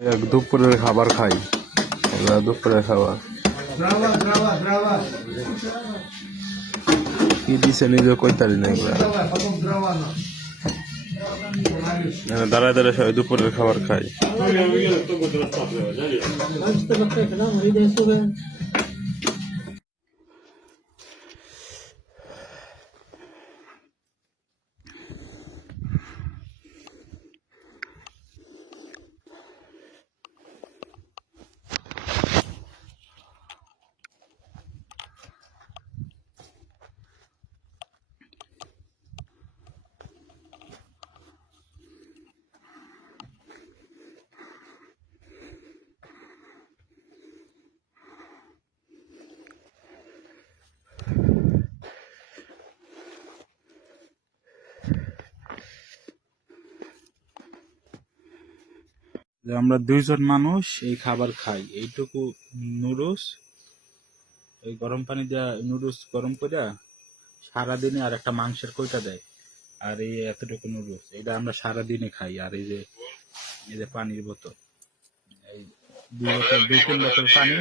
এক দুপুরের খাবার খাই আমরা দুপুরের খাবার কি দিছে নিজে কইতারি না দাঁড়ায় দাঁড়ায় সবাই দুপুরের খাবার খাই যে আমরা দুইজন মানুষ এই খাবার খাই। এইটুকু নুডলস, এই গরম পানি দেওয়া নুডলস গরম করে সারাদিনে আর একটা মাংসের কইটা দেয়। আর এই এতটুকু নুডলস এটা আমরা সারাদিনে খাই। আর এই যে এই যে পানির বোতল, এই দুই বোতল, দুই তিন বোতল পানি।